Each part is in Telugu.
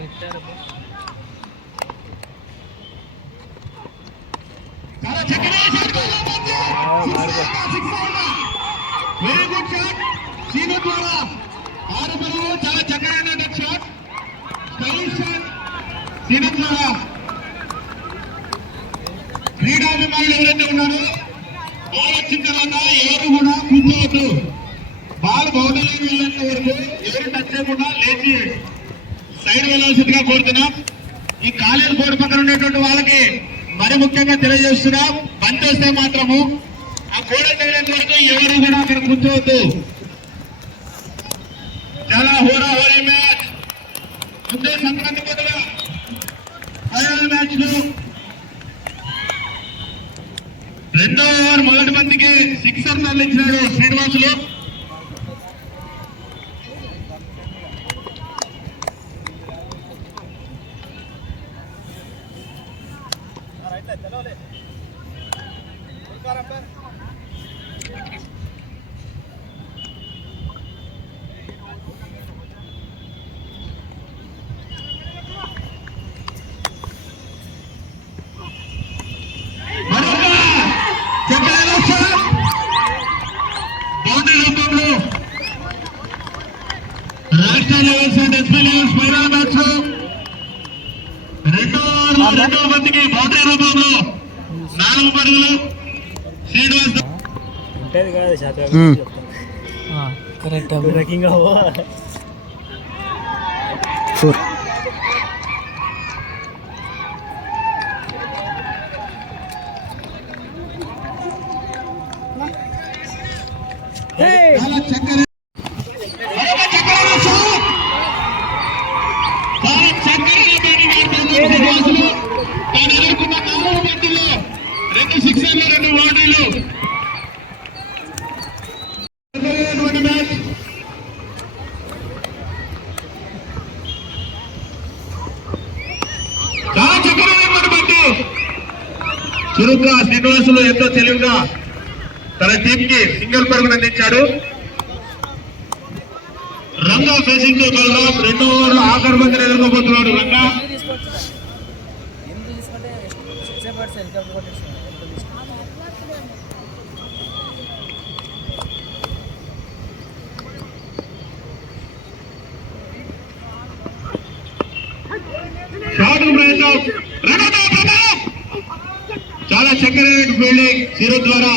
వెరీ గుడ్ షాట్ సీను ద్వారా 6 పరుగులు. చాలా చక్కగా షాట్, స్టైలిష్ షాట్ సీను ద్వారా. క్రీడాభిమానులు ఎవరైతే ఉన్నారో బాల్ వచ్చిన తర్వాత ఎవరు కూడా కూర్చోవద్దు. బాల్ బౌండరీకి వెళ్ళేంత వరకు ఎవరు టచ్ చేయకుండా లేచి సైడ్ వెళ్ళాల్సిందిగా కోరుతున్నాం. ఈ కాలేజ్ బోర్డు పక్కన ఉండేటువంటి వాళ్ళకి మరి ముఖ్యంగా తెలియజేస్తున్నాం, బంద్ చేస్తే మాత్రము ఆ గోడ తగిలేంత వరకు ఎవరు కూడా అక్కడ కూర్చోవద్దు. చాలా హోరాహోరీ మ్యాచ్. ముందే సంక్రాంతి పొద్దుగా ఫైనల్ మ్యాచ్ లో 2వ ఓవర్ మొదటి బంతికి 6 రన్లు ఇచ్చినాడు శ్రీనివాసులు. రెండవ బంతికి బౌండరీ రూపంలో 4 పరుగులు. శ్రీనివాస్ ఉంటది కాదు కరెక్ట్. చురుగ్గా శ్రీనివాసులు ఎంతో తెలివిగా తన టీం కి సింగిల్ పరుగును అందించాడు. Ranga facing to Balaram. 2వ ఓవర్లో ఆఖరి బంతిని ఎదుర్కోబోతున్నాడు రంగా. చాలా చక్కనైన ఫీల్డింగ్ సీరో ద్వారా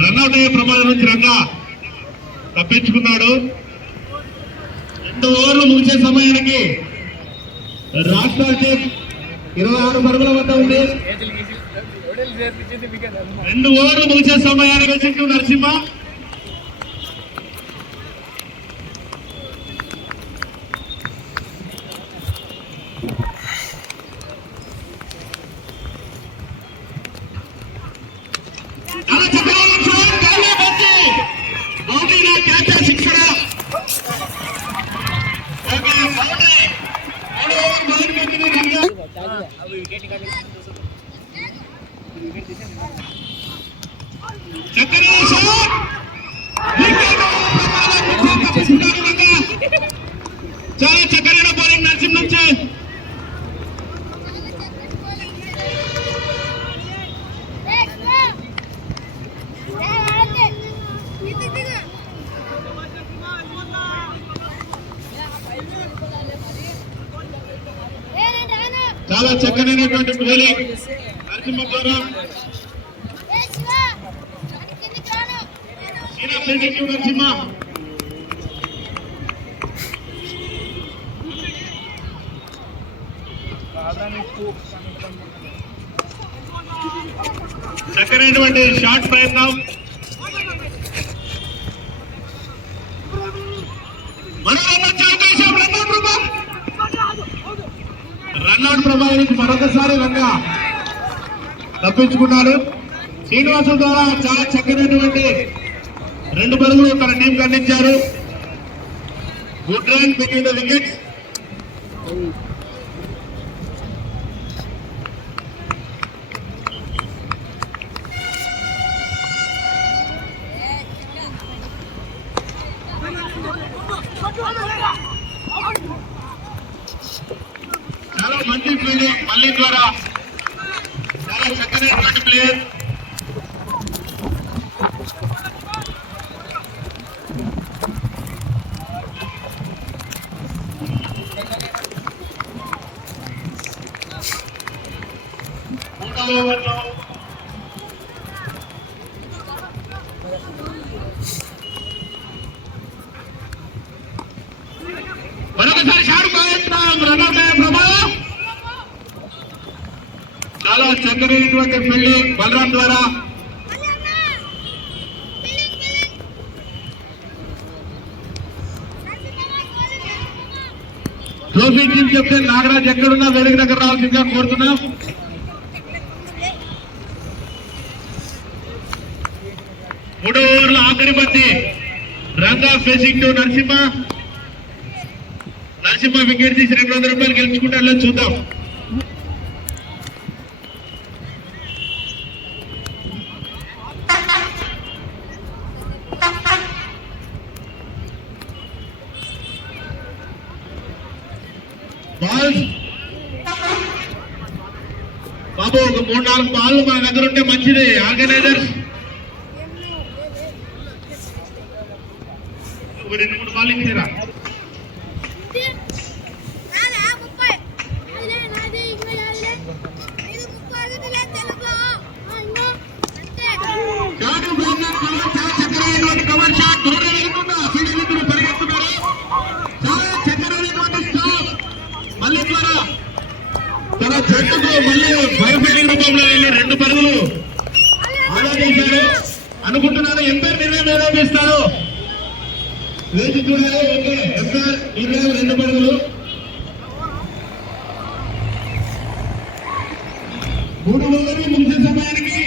రన్అట్ అయ్యే ప్రమాదం నుంచి రంగా తప్పించుకున్నాడు. 2 ఓవర్లు ముగిసే సమయానికి రాష్ట్ర టీం 26 పరుగుల వద్ద ఉంది. 2 ఓవర్లు ముగిసే సమయానికి సింధు నరసింహ చాలా చక్కరైన బౌలింగ్ నరసింహ నుంచి. చాలా చక్కనైనటువంటి బౌలింగ్ నరసింహ ద్వారా. నరసింహ చక్కనైనటువంటి షాట్ ప్రయత్నం. రన్అట్ ప్రభావానికి మరొకసారి రంగా తప్పించుకున్నాడు. శ్రీనివాసు ద్వారా చాలా చక్కనైనటువంటి 2 పరుగులు తన టీం అందించారు. Good run between the wickets. మంచి ఫీల్డింగ్ మళ్ళీ ద్వారా చాలా చక్కనైనటువంటి ప్లేయర్. ఓవర్లో మరొకసారి షారుఖ్ ప్రభావం చాలా చక్కనైనటువంటి ఫీల్డింగ్ బలరాం ద్వారా. ట్రోఫీ టీం చెప్తే నాగరాజ్ ఎక్కడున్నా వేదిక దగ్గర రావాల్సిందిగా కోరుతున్నాం. మూడో ఓవర్లో ఆఖరి బంతి Ranga facing to Narasimha wicket తీసి 200 రూపాయలు గెలుచుకుంటారో చూద్దాం. బాబు ఒక 3-4 బాల్ మన దగ్గర ఉంటే మంచిది. ఆర్గనైజర్స్ 2-3 బాల్ ఇచ్చారా? కవర్ షాట్ దూరం వెళ్తున్నా ఫీల్డ్ పరిగెత్తున్నారు. చాలా చక్కనైనటువంటి స్టాప్ మళ్ళీ ద్వారా తన జట్టుకు మళ్ళీ బయోఫీల్డింగ్ రూపంలో వెళ్ళి 2 పరుగులు ఆదా చేశారు అనుకుంటున్నాను. ఎంపైర్ నిర్ణయం ఏదోపిస్తారు వేచి చూడాలి. ఓకే ఎంపైర్ నిర్ణయం 2 పరుగులు. 3 ఓవర్లు ముగిసే సమయానికి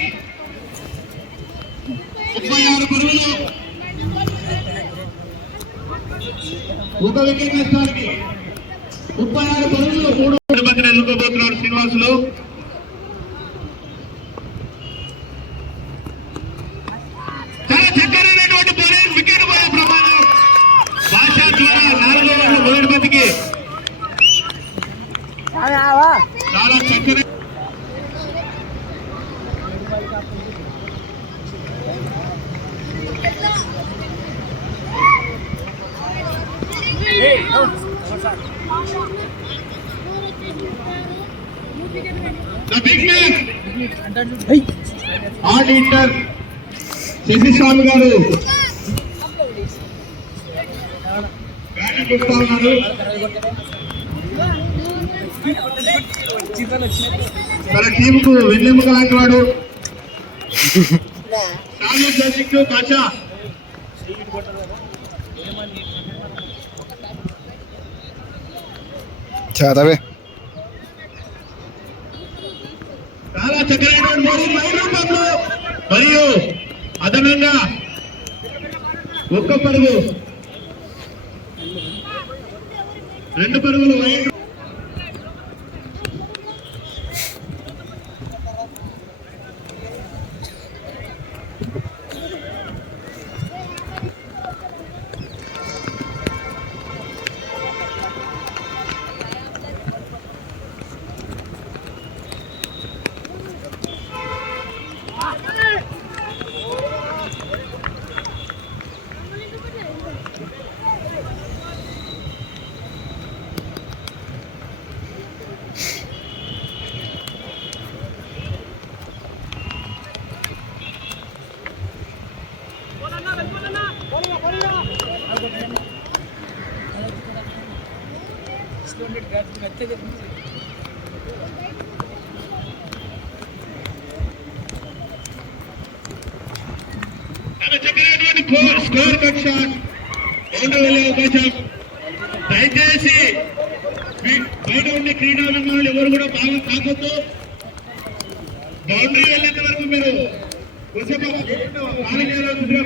36 పరుగులు, 1 వికెట్ నష్టానికి 36 పరుగులు. 3 మందిని ఎదుర్కోబోతున్నాడు శ్రీనివాసులు. చాలా చక్కనైనటువంటి బౌలింగ్, వికెట్ పోయే ప్రమాదం. భాషా ద్వారా 4వ ఓవర్లో మొదటి బంతికి చాలా చక్కని ఆడిటర్ శశిస్వామి గారు ఉన్నారు. తన టీంకు వెన్నెముక లాంటి వాడు భాష. చాలా చక్కనైనటువంటి మరియు అదనంగా 1 పరుగు, 2 పరుగులు wide. Score cut shot boundary వెళ్ళే అవకాశం. దయచేసి బయట ఉండే క్రీడారంగంలో ఎవరు కూడా భాగం కాకొద్దు. బౌండరీ వెళ్ళేంత వరకు మీరు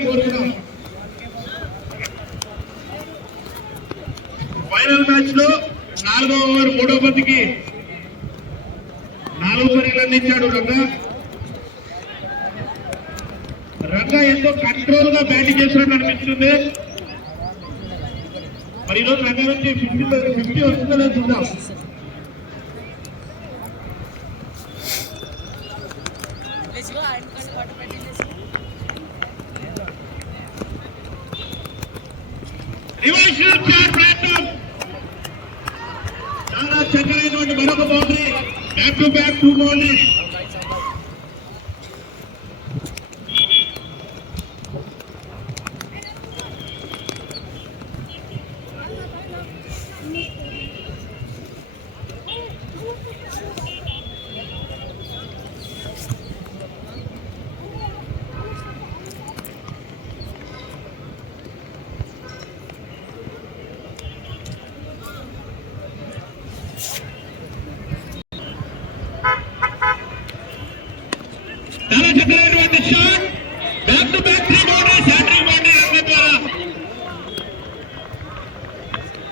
కోరుతున్నాం. ఫైనల్ మ్యాచ్ లో 4వ ఓవర్ 3వ బంతికి 4 పరుగులు అందించాడు రంగా ఎంతో కంట్రోల్ గా బ్యాటింగ్ చేసినట్టు అనిపిస్తుంది. మరి ఈరోజు రంగా నుంచి 50 వస్తుందో చూద్దాం. To back 2 boundaries. చాలా చక్కనైనటువంటి shot. Back to back 3 boundaries. Hattrick boundary రంగం ద్వారా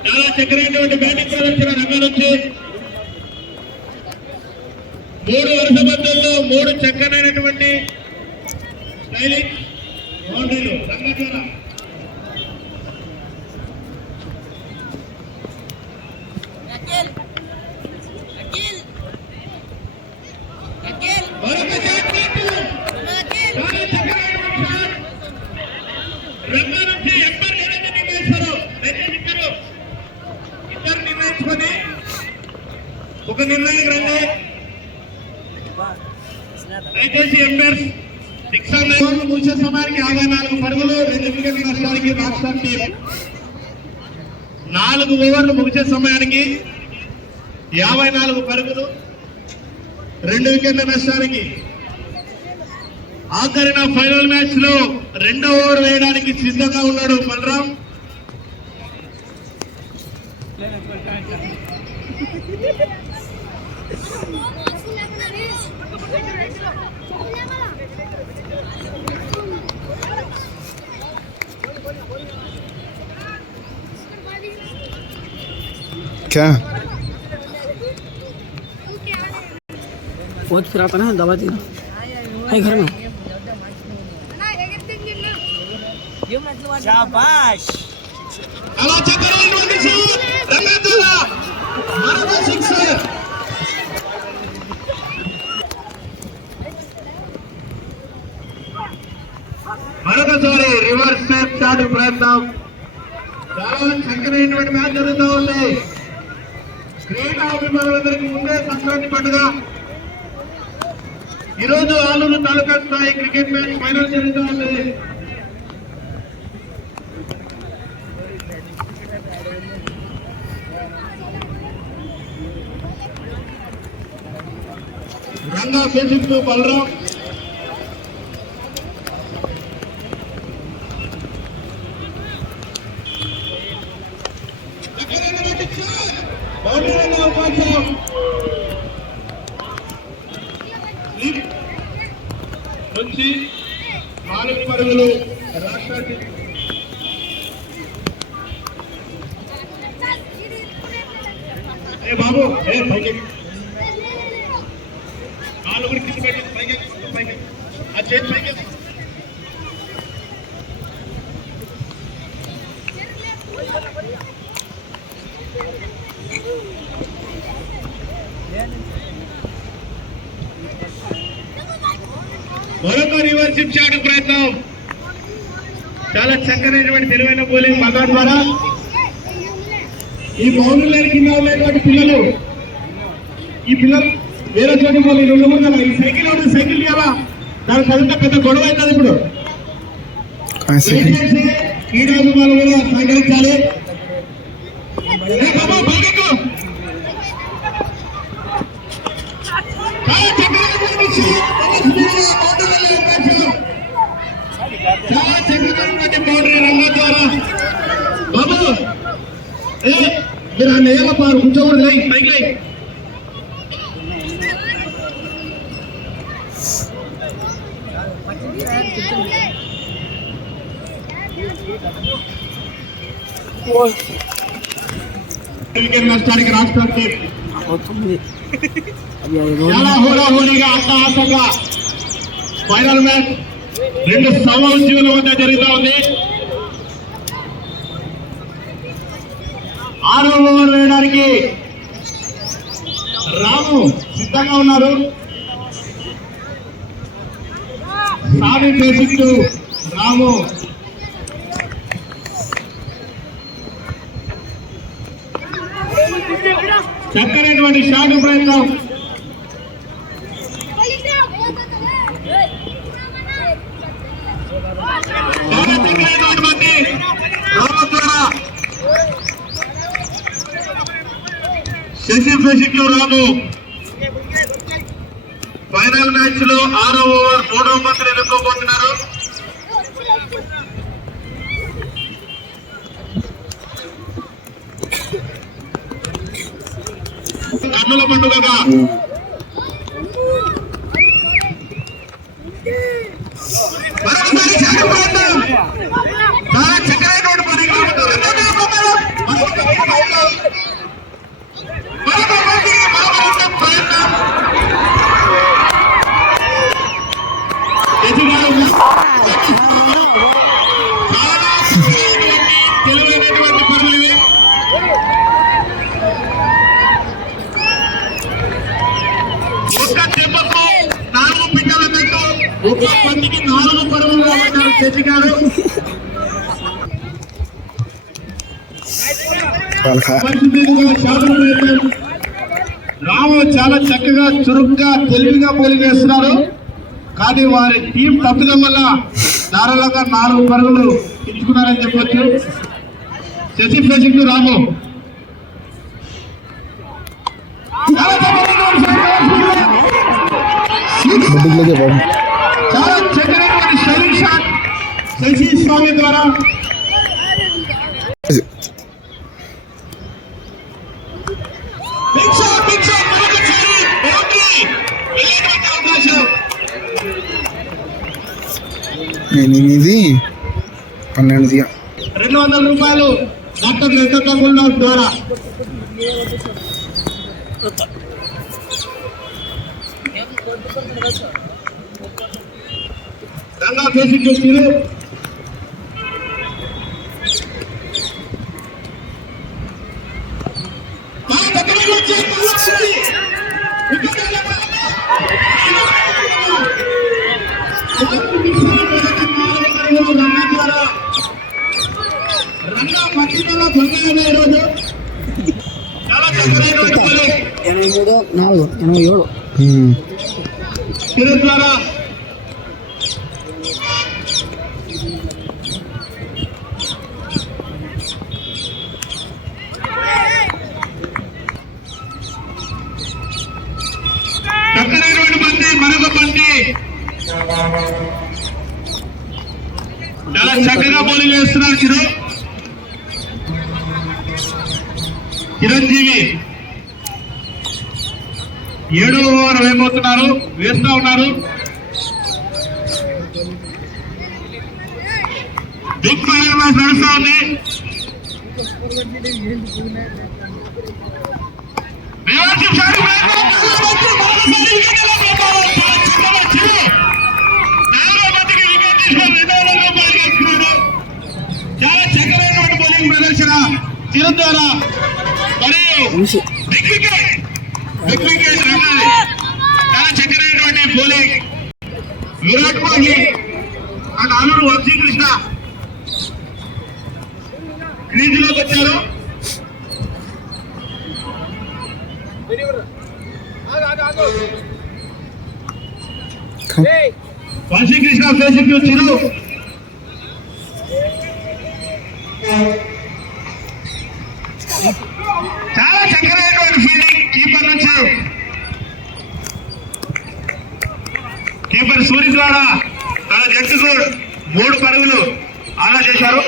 చాలా చక్కనైనటువంటి బ్యాటింగ్ ప్రదర్శన రంగం నుంచి 3 వరుస బంతుల్లో 3 చక్కనైనటువంటి స్టైలింగ్ బౌండరీలు రంగం ద్వారా. మరొక షాట్ రంగం నుంచి ఎంపర్ నిర్ణయించారు. ఇద్దరు నిర్ణయించుకొని ఒక నిర్ణయం రండి. దయచేసి ఎంపైర్స్ 6 ఓవర్లు ముగిసే సమయానికి 54 పరుగులు 2 వికెట్ల నష్టానికి రాష్ట్రం టీం. 4 ఓవర్లు ముగిసే సమయానికి 54 పరుగులు 2 వికెట్ల నష్టానికి. ఆఖరిన ఫైనల్ మ్యాచ్ లో 2వ ఓవర్ వేయడానికి సిద్ధంగా ఉన్నాడు బలరాం. क्या बहुत फिर आता ना दवा देना है घर में। शाबाश అలా చక్కరైనటువంటి షాట్ రంగం ద్వారా మరొక 6. మరొకసారి రివర్స్ స్టెప్ షాట్ ప్రయత్నం. చాలా చక్కరైనటువంటి మ్యాచ్ జరుగుతూ ఉంది. క్రీడా అభిమానులందరికీ ముందే సంక్రాంతి పండుగ. ఈరోజు ఆలూరు తాలూకా స్థాయి క్రికెట్ మ్యాచ్ ఫైనల్ జరుగుతూ ఉంది. Ranga facing to Balaram. Boundary అవకాశం నుంచి 4 పరుగులు రాష్ట్రానికి. ఏ బాబు ఏ పైకి 4 కింద పెట్టి పైకి ఆ చేతి పైకి. మరొక రివర్సిప్ షాట్ ప్రయత్నం. చాలా చక్కనైనటువంటి తెలివైన బౌలింగ్ మగ ద్వారా ఈ బౌలర్ల కింద ఉండేటువంటి పిల్లలు, ఈ పిల్లలు వేరే చోటి వాళ్ళు 2 కదా. ఈ సైకిల్ కదా దానికి అంత పెద్ద గొడవ అవుతుంది. ఇప్పుడు క్రీడాభిమానులు కూడా సహకరించాలి. చాలా చక్కనైనటువంటి బౌండరీ రంగం ద్వారా. బాబు మీరు ఆ నేల పారు కూర్చోకూడదు. లై పైకి లై. వికెట్ నష్టానికి రాష్ట్రం చాలా హోరాహోరీగా అట్టహాసంగా ఫైనల్ మ్యాచ్ 2 సమోజ్జీవుల వద్ద జరుగుతూ ఉంది. 6వ ఓవర్ వేయడానికి రాము సిద్ధంగా ఉన్నారు. సామి పేసిట్టు రాము. చక్కనైనటువంటి షాట్ ప్రయత్నం. శశి ఫెసిక్లు రాము ఫైనల్ మ్యాచ్ లో 6వ ఓవర్ 3వ మంత్రి ఎన్నుకోబోతున్నారు. కన్నుల పండుగగా తెలివైనటువంటి పనులు ఇవి. ఒక్క దెబ్బకు 4 పిట్టల పెట్టు, ఒక్క పందికి 4 పరుగులు రాబట్టారు శశి గారు. రాము చాలా చక్కగా చురుగ్గా తెలివిగా బౌలింగ్ వేస్తున్నారు. కానీ వారి టీం తప్పిదం వల్ల దారుణంగా 4 పరుగులు ఇచ్చుకున్నారని చెప్పొచ్చు. శశి ఫెసిక్లు రాము చాలా చక్కనైనటువంటి షైనింగ్ షాట్ శశి స్వామి ద్వారా ఇది 12 రూపాయలు డాక్టర్ వెంకటరమణ ద్వారా రంగా ఫేసింగ్ చిరు రంగా పట్టికలో దొంగ రోజు చాలా చక్కనైనటువంటి 83, 4, 87. చిరు ద్వారా చక్కనైనటువంటి బంతి, మరొక బంతి చాలా చక్కగా బౌలింగ్ వేస్తున్నారు చిరంజీవి. 7వ ఓవర్ వేయబోతున్నారు, వేస్తూ ఉన్నారు. బిగ్ ఫైనల్ మ్యాచ్ నడుస్తూ ఉంది. చాలా చక్కనైనటువంటి బౌలింగ్ ప్రదర్శన చిరు ద్వారా. మరియు బిగ్ వికెట్ రంగాలి. చాలా చక్కనైనటువంటి బౌలింగ్. విరాట్ కోహ్లీ అండ్ అల్లుడు వంశీకృష్ణ క్రీజులోకి వచ్చారు. వంశీకృష్ణ ఫేసింగ్ చిరు చాలా చక్కనైనటువంటి ఫీల్డింగ్ కీపర్ నుంచి. కీపర్ సూరి ద్వారా తన జట్టుకు 3 పరుగులు ఆదా చేశారు.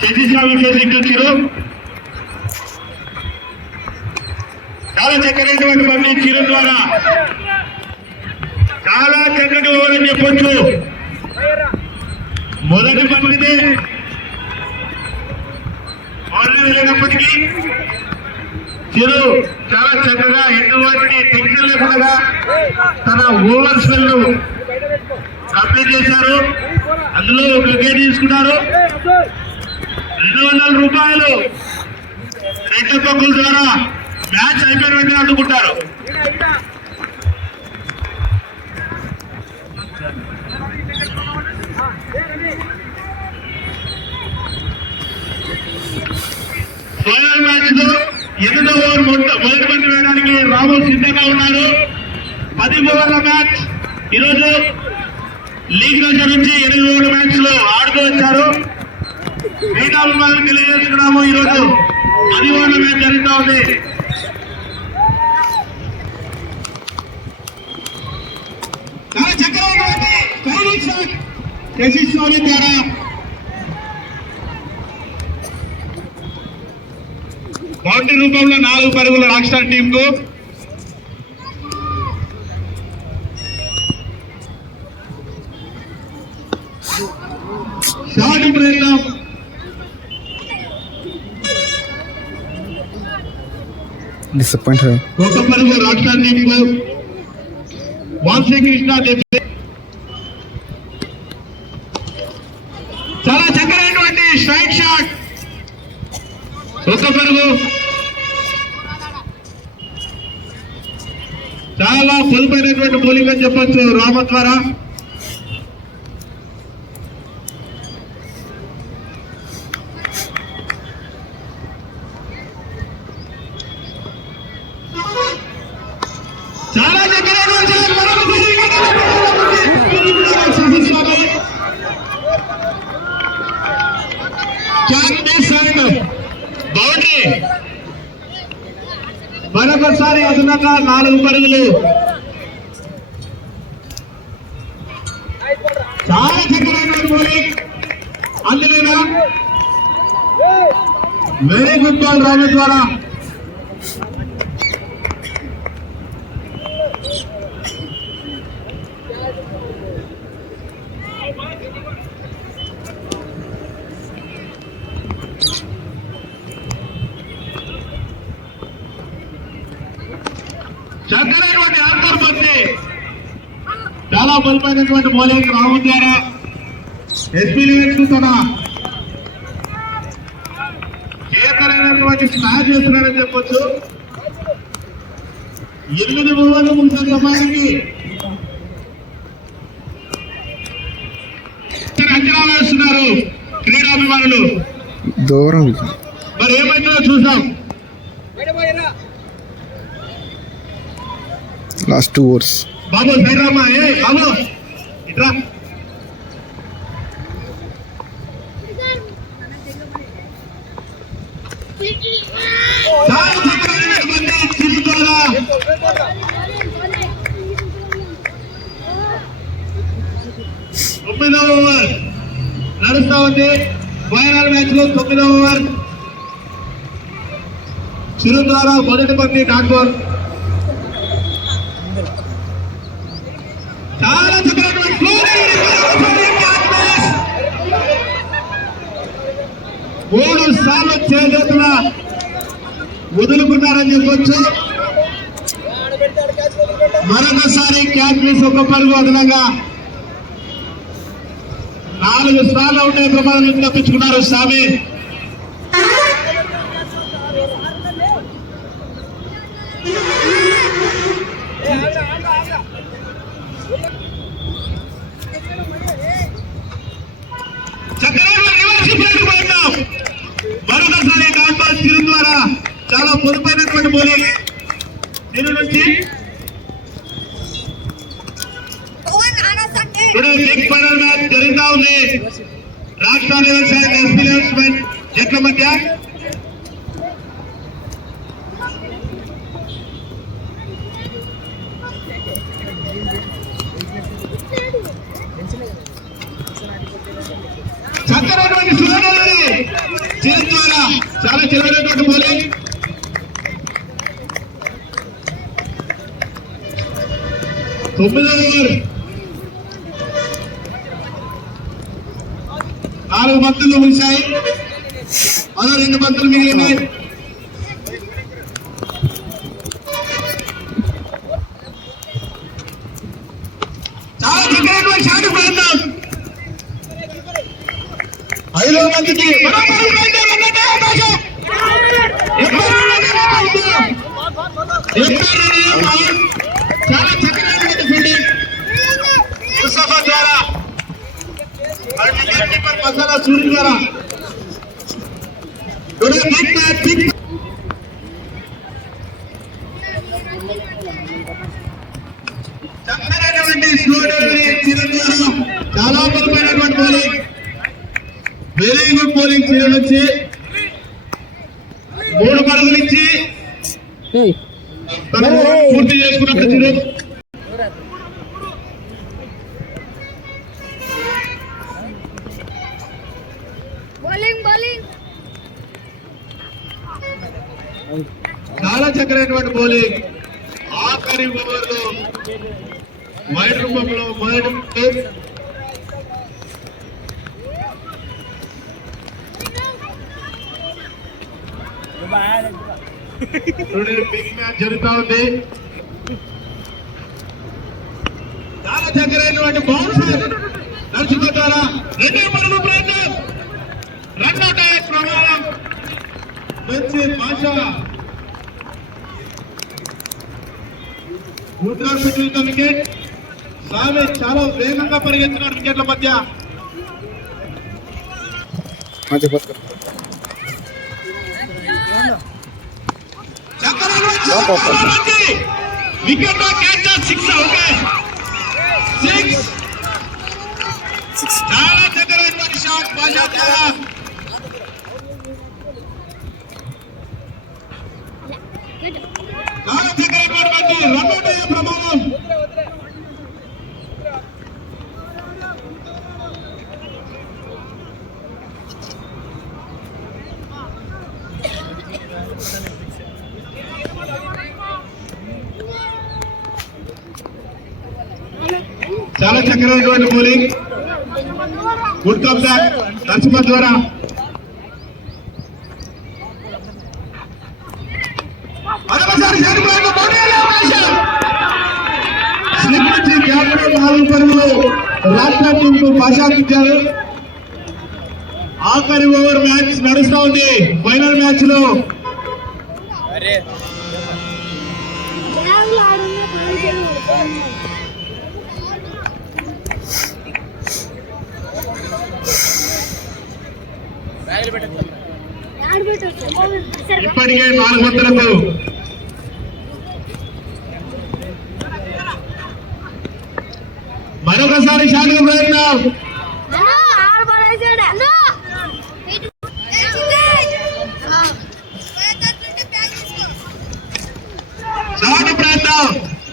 శశి స్వామి ఫేసింగ్ చిరు చాలా చక్కనైనటువంటి బండి చిరు ద్వారా చాలా చక్కటి ఓవర్ అని చెప్పొచ్చు. మొదటి బండిదే ఓవర్లు వెళ్ళినప్పటికీ చిరు చాలా చక్కగా ఎటువంటి టెన్షన్ లేకుండా తన ఓవర్ స్పెల్ కంప్లీట్ చేశారు. అందులో ఒక వికెట్ తీసుకున్నారు. 200 రూపాయలు రెండు పక్కుల ద్వారా మ్యాచ్ అయిపోయిన వెంటనే అందుకుంటారు. ఫైనల్ మ్యాచ్ లో 8వ ఓవర్ మొదటి బంతి వేయడానికి రాము సిద్ధంగా ఉన్నారు. 10 ఓవర్ల మ్యాచ్ ఈరోజు లీగ్ దశ నుంచి 8 మ్యాచ్లు ఆడుతూ వచ్చారు. మిగతా విభాగం తెలియజేస్తున్నాము. ఈరోజు 10వ మ్యాచ్ జరుగుతూ ఉంది. చాలా చక్కగా ద్వారా బౌండరీ రూపంలో 4 పరుగులు రాక్ స్టార్ టీం కు. షాట్ ప్రయత్నం డిసప్పాయింట్ ఒక పరుగు రాక్ స్టార్ టీం కు. వాన్సీ కృష్ణ చాలా చక్కరైనటువంటి స్ట్రైక్ షాట్. ఒక పరుగు. చాలా పొదుపైనటువంటి బౌలింగ్ అని చెప్పొచ్చు రామ ద్వారా. చాలా బౌండరీ. మరొకసారి అదనంగా 4 పరుగులు. చాలా చక్కరైనటువంటి బౌలింగ్. అందులో వెరీ గుడ్ బాల్ రామ ద్వారా. చక్కనైనటువంటి ఆన్సర్ పట్టి చాలా బలమైనటువంటి బౌలింగ్ రాహుల్ ద్వారా. ఎస్పీ లివెన్స్ తన కీలకమైనటువంటి స్మాష్ చేస్తున్నాడని చెప్పొచ్చు. 8 ఓవర్లు ముగిసిన సమయానికి అంచనా వేస్తున్నారు క్రీడాభిమానులు. దూరం మరి ఏమైందో చూసాం. Last 2 overs. బాబు శ్రీరామా ఏ బాబు ఇట్రా. తొమ్మిదవ ఓవర్ నడుస్తా ఉంది. ఫైనల్ మ్యాచ్ లో 9వ ఓవర్ చిరు ద్వారా మొదటి బంతి డాట్ బాల్. చాలా చక్కనైనటువంటి 3 సార్లు చేతుల వదులుకున్నారని చెప్పొచ్చు. మరొకసారి క్యాచ్ మిస్. ఒక పరుగు అదనంగా 4 సార్లు ఉండే ప్రమాదం నుంచి తప్పించుకున్నారు స్వామి. మరొకసారి డాట్ బాల్ చిరు ద్వారా. చాలా పొదుపైనటువంటి బౌలింగ్ దీని నుంచి. బిగ్ ఫైనల్ మ్యాచ్ జరుగుతా ఉంది. రాష్ట్ర లెవెల్స్ అండ్ ఎస్పీ లెవెల్స్ జట్ల మధ్య. చక్కరైనటువంటి సువర్ణి చిరు ద్వారా. చాలా తెలివైనటువంటి బౌలింగ్. తొమ్మిదవ ఓవర్ 4 బంతులు ముగిశాయి. మరో 2 బంతులు మిగిలినాయి. చాలా చక్కనైనటువంటి షాట్ ప్రయత్నం. 5వ బంతికి చాలా చక్కనైనటువంటి ఫీల్డింగ్ ముస్తఫా ద్వారా. మసాలా సూర్య ద్వారా. చక్కనైనటువంటి అద్భుతమైనటువంటి స్లో డెలివరీ చీరన్ ద్వారా చాలా అద్భుతమైనటువంటి బౌలింగ్, వెరీ గుడ్ బౌలింగ్ చీరన్ వచ్చి 3 పరుగులు ఇచ్చి ఏయ్ తన ఓవర్ పూర్తి చేసుకున్న చీరన్. చాలా చక్కనైనటువంటి బౌలింగ్. ఆఖరి ఓవర్ లో వైడ్ రూపంలో మొదటి బిగ్ మ్యాచ్ జరుగుతా ఉంది. చాలా చక్కనైనటువంటి బౌన్సర్ నడుచుకుంటారా 2 పరుగుల ప్రయత్నం, రన్ అవుట్ అయ్యే ప్రమాదం మంచి భాష నూతన పిట్లతో వికెట్. సామే చాలా వేగంగా పరిగెత్తున్నారు వికెట్ల మధ్య. Wicket catch 6. ఓకే 6. చాలా చక్కనైనటువంటి షాట్ భాషా. చాలా చక్కనైనటువంటి రన్ అవుట్ అయ్యే ప్రమాదం. చాలా చక్కనైనటువంటి bowling, good cup back Narasimha ద్వారా. స్లిప్ నుంచి క్యాప్టెన్ 4 పరుగులు రాష్ట్ర టీంకు పాశాకిచ్చారు. ఆఖరి ఓవర్ మ్యాచ్ నడుస్తా ఉంది. ఫైనల్ మ్యాచ్ లో ఇప్పటికే 400లకు మరొకసారి షాట్కు ప్రయత్నం. షాట్ ప్రయత్నం,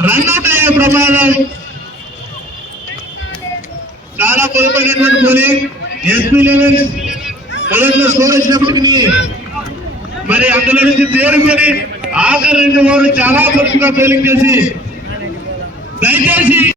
రన్ అవుట్ అయ్యే ప్రమాదం. చాలా పొదుపైనటువంటి బౌలింగ్. ఎస్పీ లెవెల్ మొదట్లో స్కోర్ వచ్చినప్పటికీ మరి అందులో నుంచి తేరుకొని ఆఖరి 2 ఓవర్లు చాలా తప్పుగా బౌలింగ్ చేసి దయచేసి